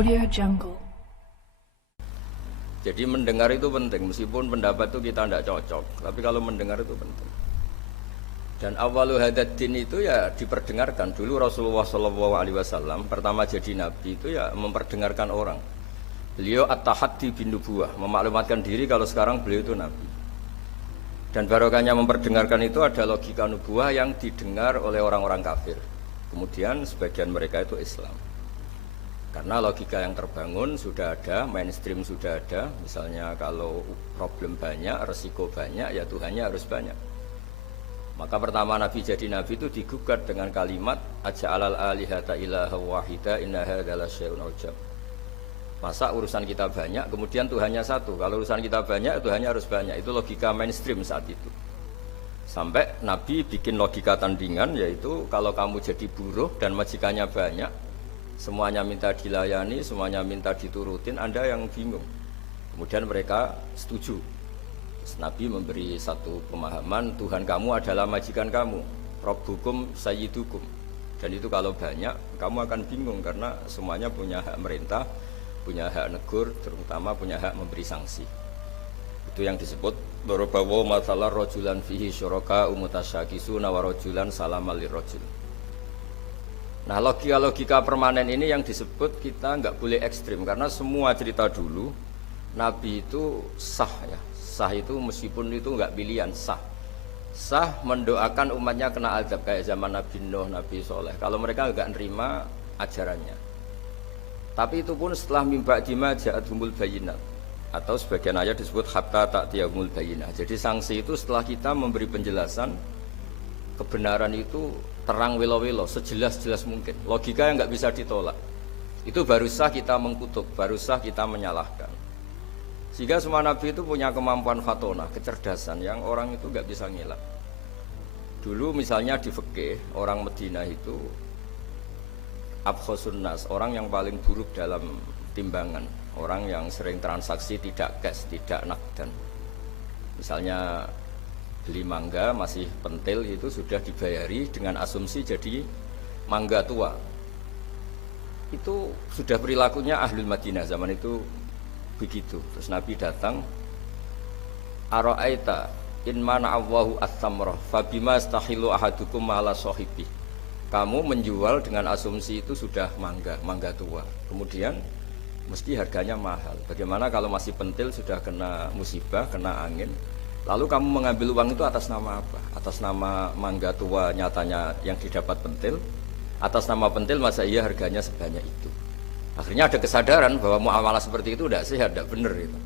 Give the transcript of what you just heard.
Audio Jungle. Jadi mendengar itu penting, meskipun pendapat itu kita tidak cocok, tapi kalau mendengar itu penting. Dan awalu hadad din itu ya diperdengarkan. Dulu Rasulullah SAW pertama jadi nabi itu ya memperdengarkan orang. Beliau at-tahaddi bin nubuwah, memaklumatkan diri kalau sekarang beliau itu nabi. Dan barokahnya memperdengarkan itu ada logika nubuwah yang didengar oleh orang-orang kafir. Kemudian sebagian mereka itu Islam. Karena logika yang terbangun sudah ada, mainstream sudah ada. Misalnya kalau problem banyak, resiko banyak, ya Tuhannya harus banyak. Maka pertama Nabi jadi Nabi itu digugat dengan kalimat aja'alal alihata ilaha wahida inna hadza lasyai'un ujab. Masa urusan kita banyak, kemudian Tuhannya satu. Kalau urusan kita banyak, Tuhannya harus banyak. Itu logika mainstream saat itu. Sampai Nabi bikin logika tandingan, yaitu kalau kamu jadi buruh dan majikannya banyak, semuanya minta dilayani, semuanya minta diturutin, Anda yang bingung. Kemudian mereka setuju. Nabi memberi satu pemahaman, Tuhan kamu adalah majikan kamu, Rabbukum sayyidukum. Dan itu kalau banyak, kamu akan bingung karena semuanya punya hak merintah, punya hak negur, terutama punya hak memberi sanksi. Itu yang disebut dorobawo masalah rojulan fihi syuraka umutasyakisuna wa rojulan salamal lirrojul. Nah logika permanen ini yang disebut kita nggak boleh ekstrim, karena semua cerita dulu Nabi itu sah ya. Sah itu meskipun itu nggak pilihan, sah mendoakan umatnya kena azab kayak zaman Nabi Nuh, Nabi Soleh. Kalau mereka nggak nerima ajarannya, tapi itu pun setelah mimba dima ja'athumul bayinat, atau sebagian ayat disebut hatta ta'tiyahumul bayinat. Jadi sanksi itu setelah kita memberi penjelasan kebenaran itu terang welo-welo, sejelas-jelas mungkin, logika yang nggak bisa ditolak. Itu baru sah kita mengkutuk, baru sah kita menyalahkan. Sehingga semua nabi itu punya kemampuan fatona, kecerdasan yang orang itu nggak bisa ngelak. Dulu misalnya di fikih, orang Madinah itu abkhosun nas, orang yang paling buruk dalam timbangan, orang yang sering transaksi tidak cash, tidak nakdan. Misalnya beli mangga masih pentil itu sudah dibayari dengan asumsi jadi mangga tua. Itu sudah perilakunya ahlul Madinah zaman itu begitu. Terus Nabi datang, ara'aita in mana Allahu as-samrah fabima astahilu ahadukum ala sahibi. Kamu menjual dengan asumsi itu sudah mangga tua. Kemudian mesti harganya mahal. Bagaimana kalau masih pentil sudah kena musibah, kena angin? Lalu kamu mengambil uang itu atas nama apa? Atas nama mangga tua nyatanya yang didapat pentil, atas nama pentil masa iya harganya sebanyak itu. Akhirnya ada kesadaran bahwa muamalah seperti itu tidak sehat, tidak benar itu.